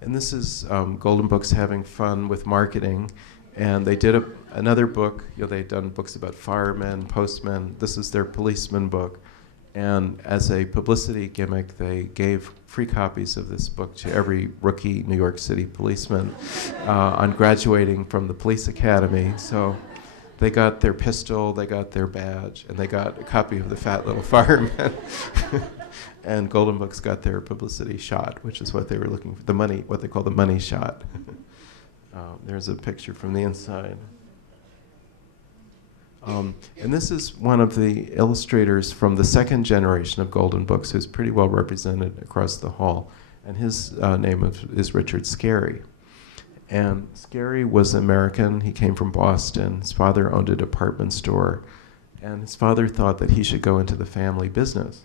And this is Golden Books having fun with marketing. And they did another book. They'd done books about firemen, postmen. This is their policeman book. And as a publicity gimmick, they gave free copies of this book to every rookie New York City policeman on graduating from the police academy. So they got their pistol, they got their badge, and they got a copy of The Fat Little Fireman. And Golden Books got their publicity shot, which is what they were looking for, what they call the money shot. There's a picture from the inside. And this is one of the illustrators from the second generation of Golden Books, who's pretty well represented across the hall. And his name is Richard Scarry. And Scarry was American. He came from Boston. His father owned a department store. And his father thought that he should go into the family business.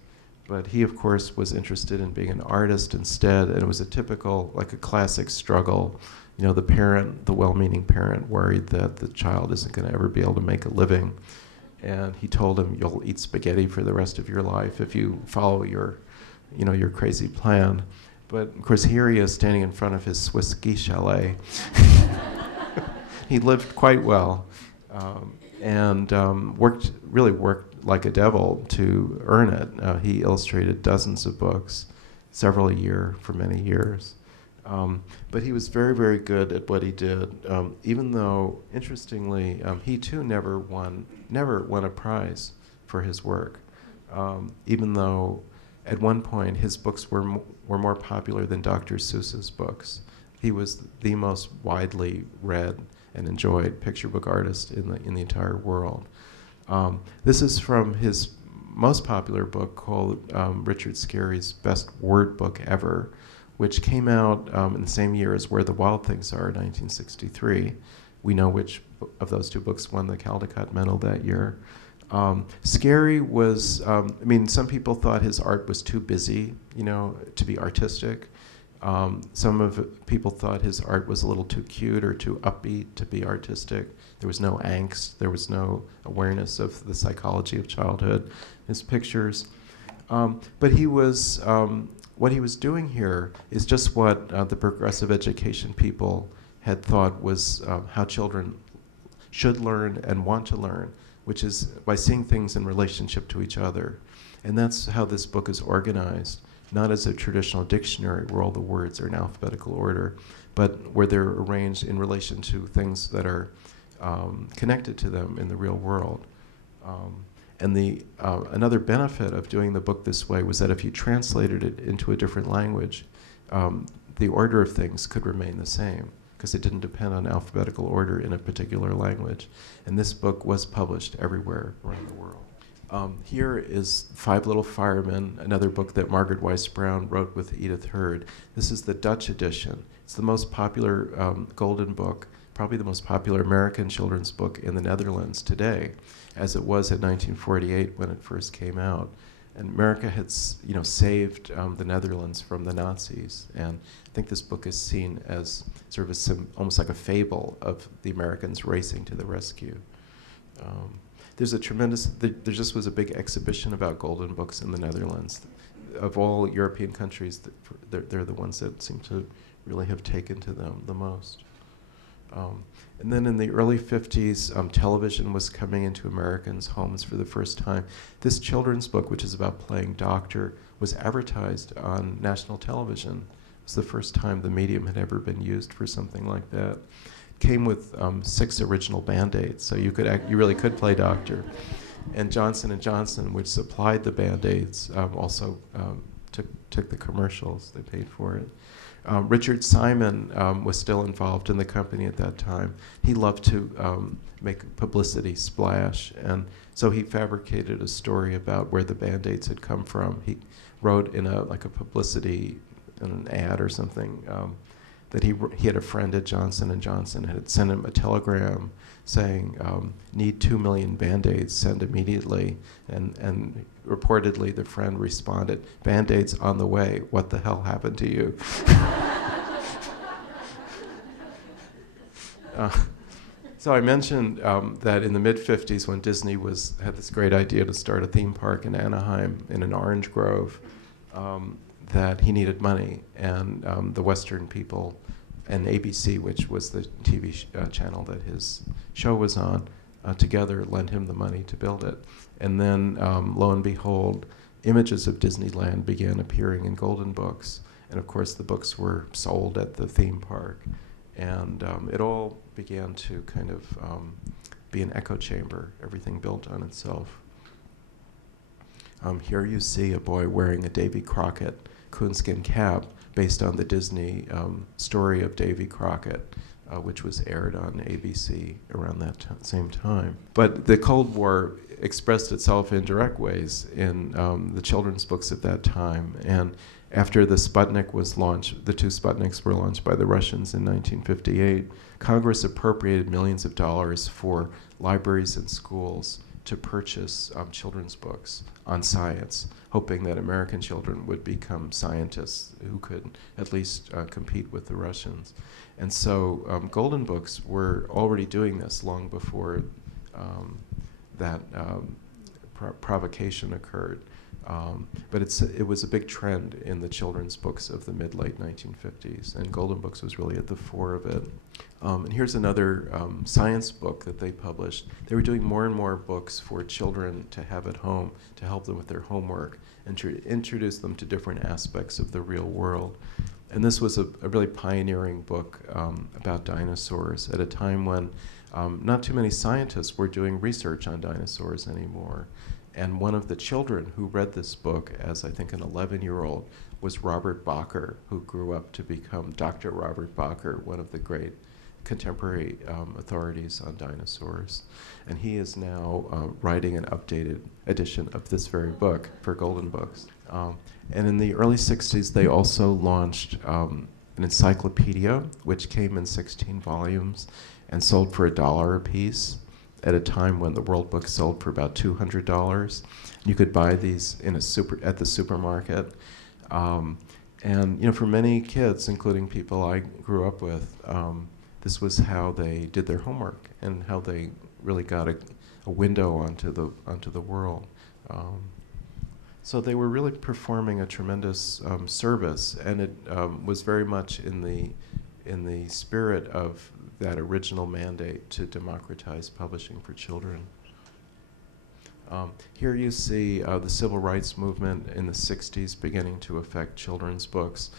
But he, of course, was interested in being an artist instead. And it was a typical, like a classic struggle. The parent, the well-meaning parent, worried that the child isn't going to ever be able to make a living. And he told him, you'll eat spaghetti for the rest of your life if you follow your crazy plan. But, of course, here he is standing in front of his Swiss ski chalet. He lived quite well and really worked like a devil to earn it. He illustrated dozens of books, several a year for many years. But he was very, very good at what he did, even though, interestingly, he too never won a prize for his work, even though at one point his books were more popular than Dr. Seuss's books. He was the most widely read and enjoyed picture book artist in the entire world. This is from his most popular book called Richard Scarry's Best Word Book Ever, which came out in the same year as Where the Wild Things Are, 1963. We know which of those two books won the Caldecott Medal that year. Scarry was, some people thought his art was too busy, to be artistic. Some people thought his art was a little too cute or too upbeat to be artistic. There was no angst, there was no awareness of the psychology of childhood. His pictures. But he was, what he was doing here is just what the progressive education people had thought was how children should learn and want to learn, which is by seeing things in relationship to each other. And that's how this book is organized, not as a traditional dictionary where all the words are in alphabetical order, but where they're arranged in relation to things that are connected to them in the real world. And another benefit of doing the book this way was that if you translated it into a different language, the order of things could remain the same, because it didn't depend on alphabetical order in a particular language. And this book was published everywhere around the world. Here is Five Little Firemen, another book that Margaret Weiss Brown wrote with Edith Hurd. This is the Dutch edition. It's the most popular Golden Book, probably the most popular American children's book in the Netherlands today, as it was in 1948 when it first came out. And America had saved the Netherlands from the Nazis. And I think this book is seen as sort of almost like a fable of the Americans racing to the rescue. There just was a big exhibition about Golden Books in the Netherlands. Of all European countries, they're the ones that seem to really have taken to them the most. And then in the early 50s, television was coming into Americans' homes for the first time. This children's book, which is about playing doctor, was advertised on national television. It was the first time the medium had ever been used for something like that. It came with 6 original Band-Aids, so you really could play doctor. And Johnson & Johnson, which supplied the Band-Aids, also took the commercials. They paid for it. Richard Simon was still involved in the company at that time. He loved to make publicity splash, and so he fabricated a story about where the Band-Aids had come from. He wrote in a publicity, in an ad or something, that he had a friend at Johnson & Johnson and had sent him a telegram saying, need 2 million Band-Aids, send immediately. And reportedly the friend responded, Band-Aids on the way, what the hell happened to you? So I mentioned that in the mid-50s when Disney had this great idea to start a theme park in Anaheim in an orange grove, that he needed money, and the Western people and ABC, which was the TV channel that his show was on, together lent him the money to build it. And then, lo and behold, images of Disneyland began appearing in Golden Books. And of course, the books were sold at the theme park. And it all began to kind of be an echo chamber, everything built on itself. Here you see a boy wearing a Davy Crockett coonskin cap based on the Disney story of Davy Crockett, which was aired on ABC around that same time. But the Cold War expressed itself in direct ways in the children's books at that time. And after the Sputnik was launched, the two Sputniks were launched by the Russians in 1958, Congress appropriated millions of dollars for libraries and schools to purchase children's books on science, hoping that American children would become scientists who could at least compete with the Russians. And so Golden Books were already doing this long before that provocation occurred. But it was a big trend in the children's books of the mid-late 1950s, and Golden Books was really at the fore of it. And here's another science book that they published. They were doing more and more books for children to have at home to help them with their homework and to introduce them to different aspects of the real world. And this was a really pioneering book about dinosaurs at a time when not too many scientists were doing research on dinosaurs anymore. And one of the children who read this book as, I think, an 11-year-old was Robert Bacher, who grew up to become Dr. Robert Bacher, one of the great contemporary authorities on dinosaurs. And he is now writing an updated edition of this very book for Golden Books. And in the early 60s, they also launched an encyclopedia, which came in 16 volumes and sold for $1 a piece, at a time when the World Book sold for about $200. You could buy these in at the supermarket. And for many kids, including people I grew up with, this was how they did their homework and how they really got a window onto the world. So they were really performing a tremendous service, and it was very much in the spirit of that original mandate to democratize publishing for children. Here you see the civil rights movement in the 60s beginning to affect children's books.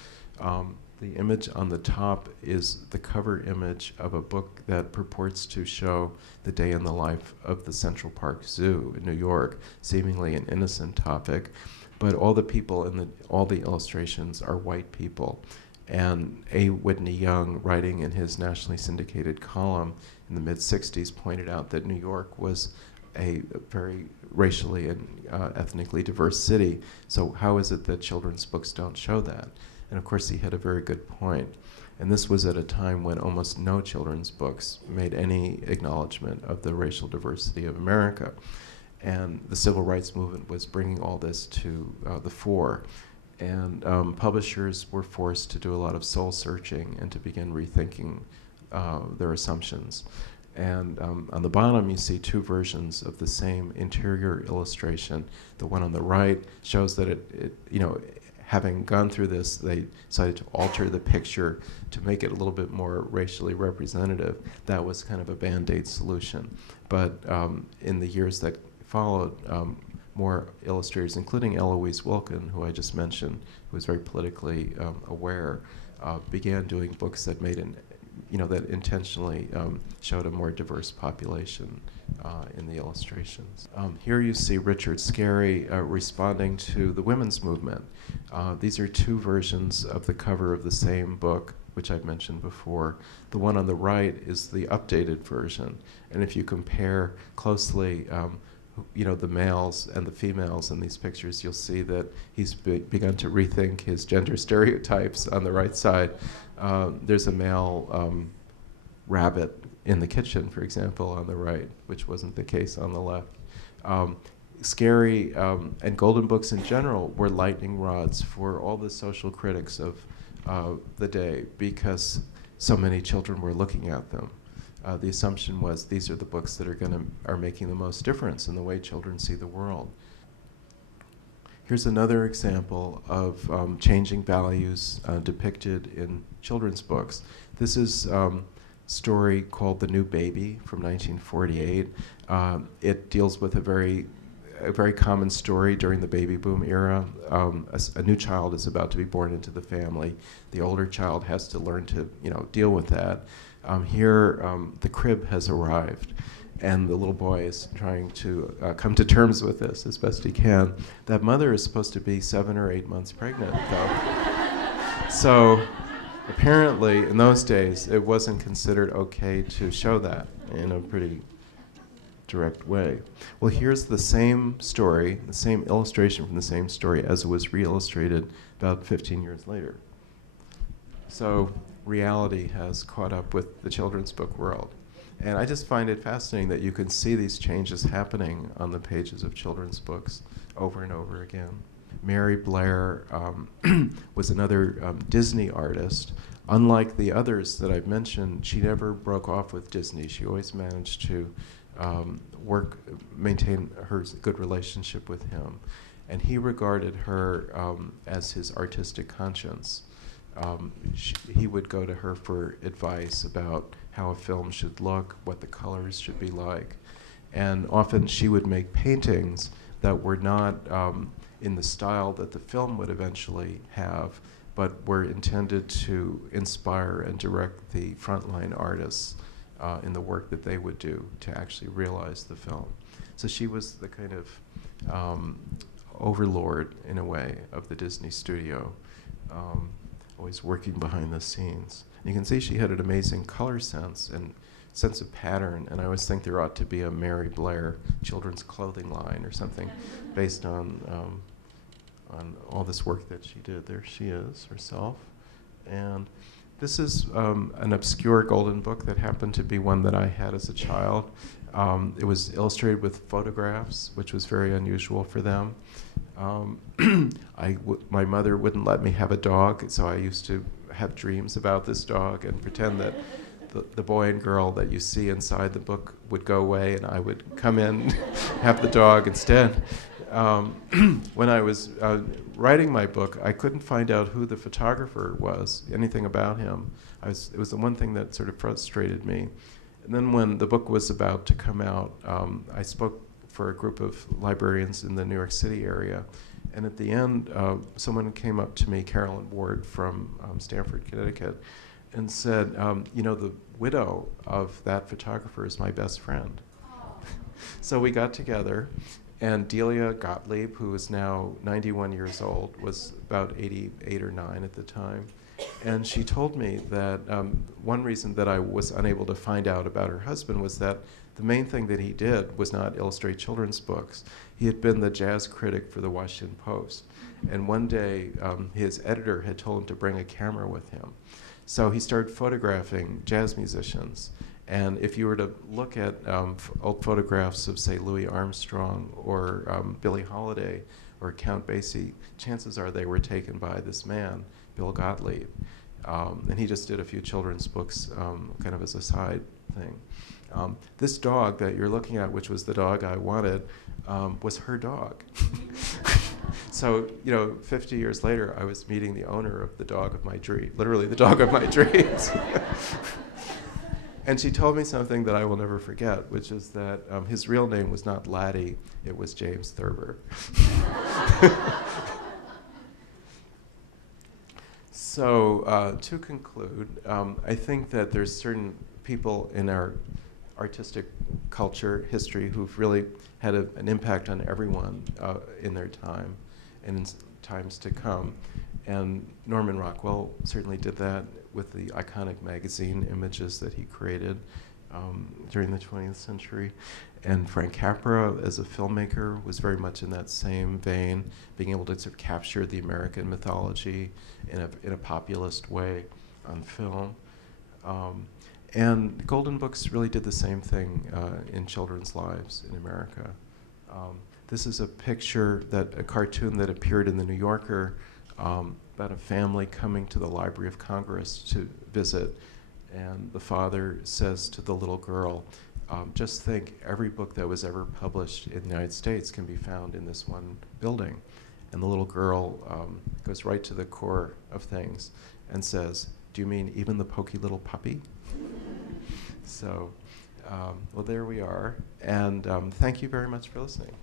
The image on the top is the cover image of a book that purports to show the day in the life of the Central Park Zoo in New York, seemingly an innocent topic, but all the people in all the illustrations are white people. And A. Whitney Young, writing in his nationally syndicated column in the mid-60s, pointed out that New York was a very racially and ethnically diverse city. So how is it that children's books don't show that? And of course, he had a very good point. And this was at a time when almost no children's books made any acknowledgement of the racial diversity of America. And the civil rights movement was bringing all this to the fore. And publishers were forced to do a lot of soul searching and to begin rethinking their assumptions. And on the bottom, you see two versions of the same interior illustration. The one on the right shows that having gone through this, they decided to alter the picture to make it a little bit more racially representative. That was kind of a Band-Aid solution. But in the years that followed, more illustrators, including Eloise Wilkin, who I just mentioned, who was very politically aware, began doing books that made that intentionally showed a more diverse population in the illustrations. Here you see Richard Scarry responding to the women's movement. These are two versions of the cover of the same book, which I've mentioned before. The one on the right is the updated version, and if you compare closely the males and the females in these pictures, you'll see that he's begun to rethink his gender stereotypes. On the right side, there's a male rabbit in the kitchen, for example, on the right, which wasn't the case on the left. Scarry and Golden Books in general were lightning rods for all the social critics of the day because so many children were looking at them. The assumption was these are the books that are making the most difference in the way children see the world. Here's another example of changing values depicted in children's books. This is a story called The New Baby from 1948. It deals with a very common story during the baby boom era. A new child is about to be born into the family. The older child has to learn to, deal with that. Here, the crib has arrived, and the little boy is trying to come to terms with this as best he can. That mother is supposed to be 7 or 8 months pregnant, though. So apparently, in those days, it wasn't considered okay to show that in a pretty direct way. Well, here's the same story, the same illustration from the same story as it was re-illustrated about 15 years later. So reality has caught up with the children's book world. And I just find it fascinating that you can see these changes happening on the pages of children's books over and over again. Mary Blair was another Disney artist. Unlike the others that I've mentioned, she never broke off with Disney. She always managed to maintain her good relationship with him. And he regarded her as his artistic conscience. He would go to her for advice about how a film should look, what the colors should be like. And often she would make paintings that were not in the style that the film would eventually have, but were intended to inspire and direct the frontline artists in the work that they would do to actually realize the film. So she was the kind of overlord, in a way, of the Disney studio, always working behind the scenes. And you can see she had an amazing color sense and sense of pattern, and I always think there ought to be a Mary Blair children's clothing line or something based on all this work that she did. There she is, herself. And this is an obscure golden book that happened to be one that I had as a child. It was illustrated with photographs, which was very unusual for them. My mother wouldn't let me have a dog, so I used to have dreams about this dog and pretend that the boy and girl that you see inside the book would go away and I would come in, have the dog instead. When I was writing my book, I couldn't find out who the photographer was, anything about him. It was the one thing that sort of frustrated me. And then when the book was about to come out, I spoke for a group of librarians in the New York City area. And at the end, someone came up to me, Carolyn Ward from Stamford, Connecticut, and said, the widow of that photographer is my best friend. So we got together, and Delia Gottlieb, who is now 91 years old, was about 88 or 9 at the time. And she told me that one reason that I was unable to find out about her husband was that the main thing that he did was not illustrate children's books. He had been the jazz critic for the Washington Post. And one day, his editor had told him to bring a camera with him. So he started photographing jazz musicians. And if you were to look at old photographs of, say, Louis Armstrong or Billie Holiday or Count Basie, chances are they were taken by this man, Bill Gottlieb. And he just did a few children's books kind of as a side thing. This dog that you're looking at, which was the dog I wanted, was her dog. So, 50 years later, I was meeting the owner of the dog of my dream, literally the dog of my dreams. And she told me something that I will never forget, which is that his real name was not Laddie, it was James Thurber. So to conclude, I think that there's certain people in our artistic culture, history, who've really had an impact on everyone in their time and in times to come. And Norman Rockwell certainly did that with the iconic magazine images that he created during the 20th century. And Frank Capra, as a filmmaker, was very much in that same vein, being able to sort of capture the American mythology in a populist way on film. And Golden Books really did the same thing in children's lives in America. This is a cartoon that appeared in the New Yorker about a family coming to the Library of Congress to visit. And the father says to the little girl, just think, every book that was ever published in the United States can be found in this one building. And the little girl goes right to the core of things and says, "Do you mean even the pokey little puppy?" So, well, there we are. And thank you very much for listening.